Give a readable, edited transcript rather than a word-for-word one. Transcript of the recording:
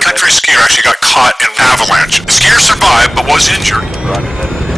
backcountry skier actually got caught in an avalanche. The skier survived but was injured. Roger that.